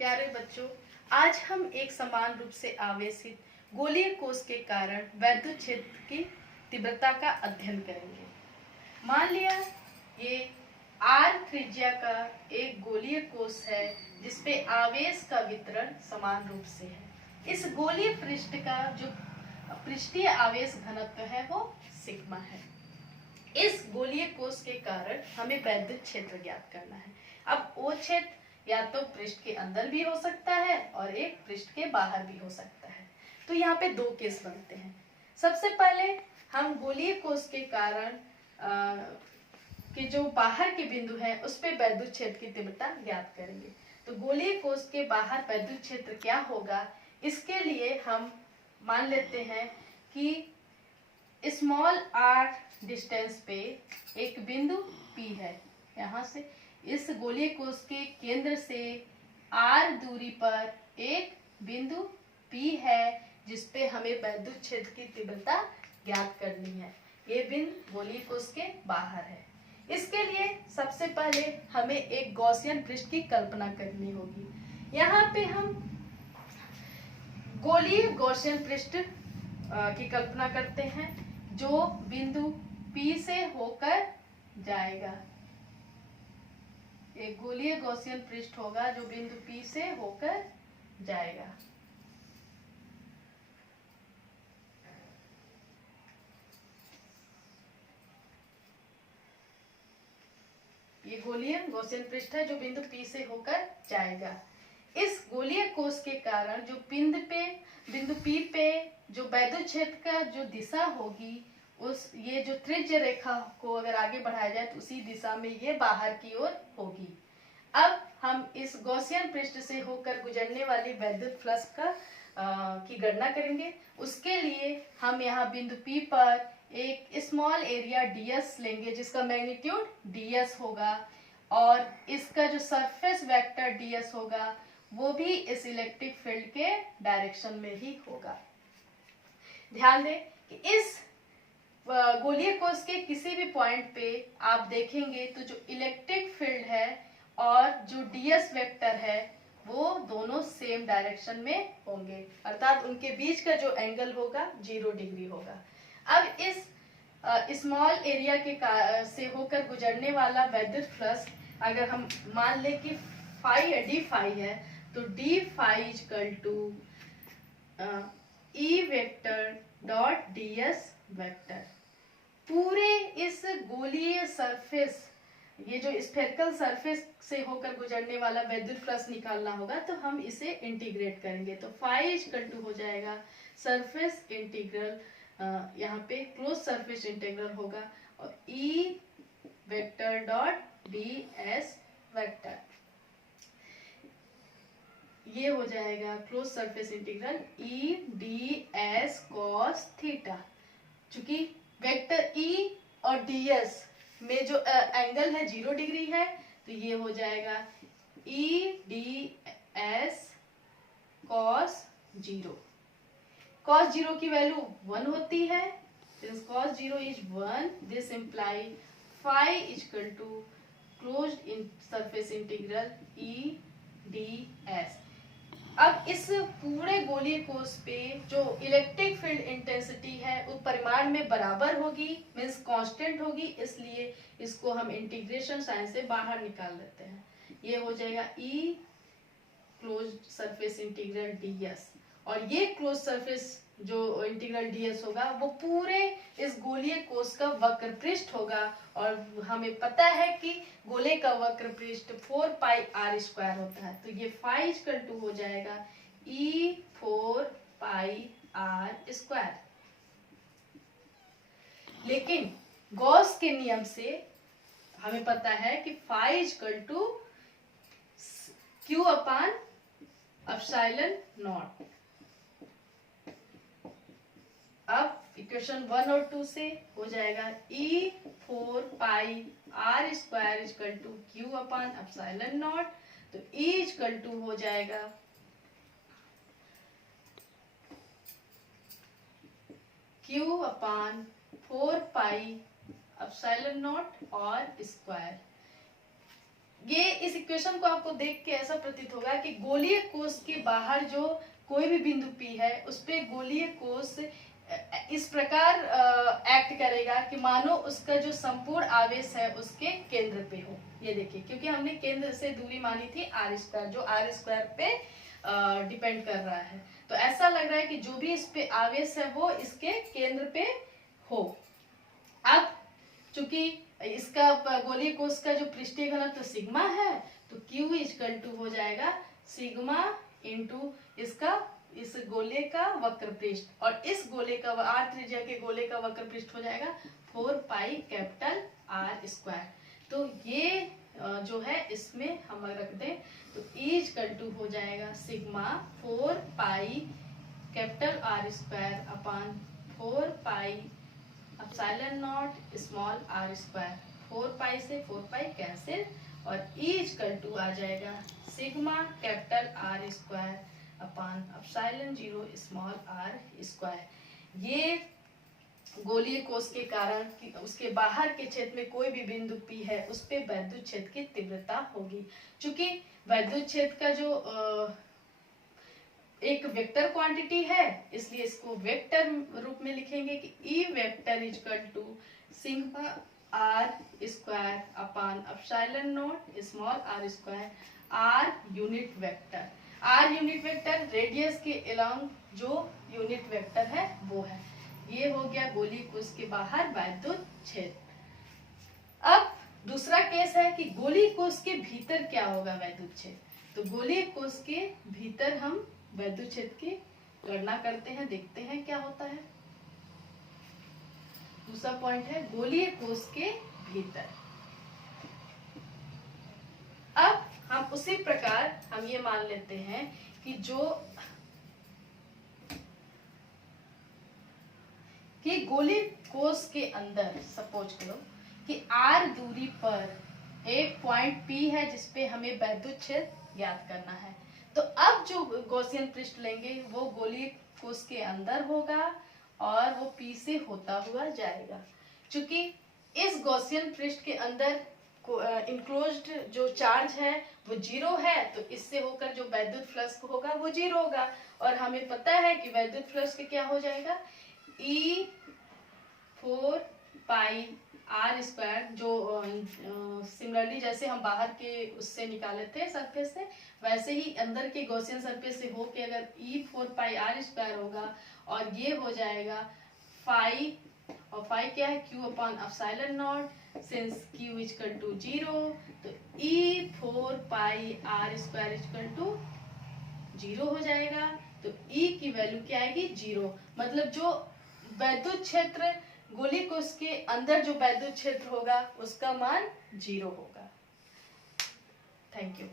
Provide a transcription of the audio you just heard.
प्यारे बच्चों, आज हम एक समान रूप से आवेशित गोलीय कोष के कारण वैद्युत क्षेत्र की तीव्रता का अध्ययन करेंगे। मान लिया ये R त्रिज्या का एक गोलीय कोष है जिसपे आवेश का वितरण समान रूप से है। इस गोलीय पृष्ठ का जो पृष्ठीय आवेश घनत्व है वो सिग्मा है। इस गोलीय कोष के कारण हमें वैद्युत क्षेत्र ज्ञात करना है। अब वो क्षेत्र या तो पृष्ठ के अंदर भी हो सकता है और एक पृष्ठ के बाहर भी हो सकता है। तो यहाँ पे दो केस बनते हैं। सबसे पहले हम गोलीय कोष के कारण के जो बाहर के बिंदु है उस पे वैद्युत क्षेत्र की तीव्रता ज्ञात करेंगे। तो गोलीय कोष के बाहर वैद्युत क्षेत्र क्या होगा, इसके लिए हम मान लेते हैं कि स्मॉल r डिस्टेंस पे एक बिंदु P है। यहाँ से इस गोलीय कोष के केंद्र से r दूरी पर एक बिंदु P है जिसपे हमें वैद्युत क्षेत्र की तीव्रता ज्ञात करनी है। ये बिंदु गोलीय कोष के बाहर है। इसके लिए सबसे पहले हमें एक गॉसियन पृष्ठ की कल्पना करनी होगी। यहाँ पे हम गोलीय गॉसियन पृष्ठ की कल्पना करते हैं जो बिंदु P से होकर जाएगा। एक गोलीय गॉसियन पृष्ठ होगा जो बिंदु P से होकर जाएगा। ये गोलीय गॉसियन पृष्ठ है जो बिंदु P से होकर जाएगा। इस गोलीय कोष के कारण जो बिंदु P पे जो वैद्युत क्षेत्र का जो दिशा होगी, उस ये जो त्रिज्य रेखा को अगर आगे बढ़ाया जाए तो उसी दिशा में ये बाहर की ओर होगी। अब हम इस गॉसियन पृष्ठ से होकर गुजरने वाली वैद्युत फ्लक्स की गणना करेंगे। उसके लिए हम यहाँ बिंदु P पर एक स्मॉल एरिया ds लेंगे जिसका मैग्नीट्यूड ds होगा और इसका जो सरफेस वेक्टर ds होगा वो भी इस इलेक्ट्रिक फील्ड के डायरेक्शन में ही होगा। ध्यान दें कि इस गोलीय कोष के किसी भी पॉइंट पे आप देखेंगे तो जो इलेक्ट्रिक फील्ड है और जो ds वेक्टर है वो दोनों सेम डायरेक्शन में होंगे, अर्थात उनके बीच का जो एंगल होगा 0 डिग्री होगा। अब इस स्मॉल एरिया के से होकर गुजरने वाला वैद्युत फ्लक्स अगर हम मान ले कि फाई है, डी फाई है, तो d phi equal to E vector dot ds vector. पूरे इस गोलीय सरफेस, ये जो स्फेरिकल सरफेस से होकर गुजरने वाला वैद्युत फ्लक्स निकालना होगा तो हम इसे इंटीग्रेट करेंगे। तो फाई इक्वल टू हो जाएगा सरफेस इंटीग्रल, यहाँ पे क्लोज सरफेस इंटीग्रल होगा और ई वेक्टर डॉट ds वेक्टर, ये हो जाएगा क्लोज सरफेस इंटीग्रल ई ds cos थीटा। चूंकि वेक्टर E और ds में जो एंगल है 0 डिग्री है तो ये हो जाएगा ई ds cos 0। cos 0 की वैल्यू 1 होती है, since cos 0 is 1, this imply phi equal to closed in surface integral E ds। अब इस पूरे गोलीय कोष पे जो इलेक्ट्रिक फील्ड इंटेंसिटी है वो परिमाण में बराबर होगी, मीन्स कांस्टेंट होगी, इसलिए इसको हम इंटीग्रेशन साइन से बाहर निकाल लेते हैं। ये हो जाएगा ई क्लोज सरफेस इंटीग्रल ds और ये क्लोज सरफेस जो इंटीग्रल ds होगा वो पूरे इस गोलीय कोष का वक्र पृष्ठ होगा और हमें पता है कि गोले का वक्र पृष्ठ 4 पाई r स्क्वायर होता है। तो ये फाई इक्वल टू हो जाएगा e 4 पाई r स्क्वायर। लेकिन गॉस के नियम से हमें पता है कि phi equal to q upon epsilon naught. अब इक्वेशन 1 और 2 से हो जाएगा e 4 pi r square equal to q upon epsilon naught. तो e इक्वल टू हो जाएगा q upon 4 pi epsilon naught और स्क्वायर। ये इस इक्वेशन को आपको देख के ऐसा प्रतीत होगा कि गोलीय कोष के बाहर जो कोई भी बिंदु P है उस पे गोलीय कोष इस प्रकार एक्ट करेगा कि मानो उसका जो संपूर्ण आवेश है उसके केंद्र पे हो। ये देखिए, क्योंकि हमने केंद्र से दूरी मानी थी r², जो r² पे डिपेंड कर रहा है, तो ऐसा लग रहा है कि जो भी इस पे आवेश है वो इसके केंद्र पे हो। अब चूंकि इसका गोलीय कोष का जो पृष्ठीय घनत्व सिग्मा है, तो Q इक्वल टू हो जाएगा सिग्मा इंटू इसका इस गोले का वक्र पृष्ठ, और इस गोले का r त्रिज्या के गोले का वक्र पृष्ठ हो जाएगा 4 पाई कैपिटल r²। तो ये जो है इसमें हम रख दें तो E इक्वल टू हो जाएगा सिग्मा 4 पाई कैपिटल r² अपान 4 pi epsilon naught small r²। 4 पाई से 4 पाई कैंसिल, और E इक्वल टू आ जाएगा sigma capital r² upon epsilon 0 small r²। ये गोलीय कोष के कारण कि उसके बाहर के क्षेत्र में कोई भी बिंदु P है उस पे वैद्युत क्षेत्र की तीव्रता होगी। चूंकि वैद्युत क्षेत्र का जो एक वेक्टर क्वांटिटी है, इसलिए इसको वेक्टर रूप में लिखेंगे कि E vector equal to sigma r² upon epsilon naught small r²। r unit vector, r unit vector radius के अलोंग जो यूनिट वेक्टर है वो है। ये हो गया गोलीय कोष के बाहर वैद्युत क्षेत्र। अब दूसरा केस है कि गोलीय कोष के भीतर क्या होगा वैद्युत क्षेत्र। तो गोलीय कोष के भीतर हम वैद्युत क्षेत्र की गणना करते हैं, देखते हैं क्या होता है। दूसरा पॉइंट है गोलीय कोष के भीतर। अब हम उसी प्रकार हम ये मान लेते हैं कि गोलीय कोष के अंदर सपोज करो कि r दूरी पर एक पॉइंट P है जिसपे हमें वैद्युत क्षेत्र ज्ञात करना है। तो अब जो गॉसियन पृष्ठ लेंगे वो गोलीय कोष के अंदर होगा और वो P से होता हुआ जाएगा। चूंकि इस गॉसियन पृष्ठ के अंदर इनक्लोज्ड जो चार्ज है वो 0 है, तो इससे होकर जो वैद्युत फ्लक्स होगा वो 0 होगा, और हमें पता है कि वैद्युत फ्लक्स क्या हो जाएगा E 4 पाई r², जो सिमिलरली जैसे हम बाहर के उससे निकाले थे सरफेस से, वैसे ही अंदर के गॉसियन सरफेस से होके अगर E 4 पाई r² होगा, और ये हो जाएगा फाई, और फाई क्या है Q upon epsilon naught, since Q equal to 0, तो E 4 pi r² equal to 0 हो जाएगा। तो E की वैल्यू क्या आएगी 0, मतलब जो वैद्युत क्षेत्र गोलीय कोष के अंदर जो वैद्युत क्षेत्र होगा उसका मान 0 होगा। Thank you.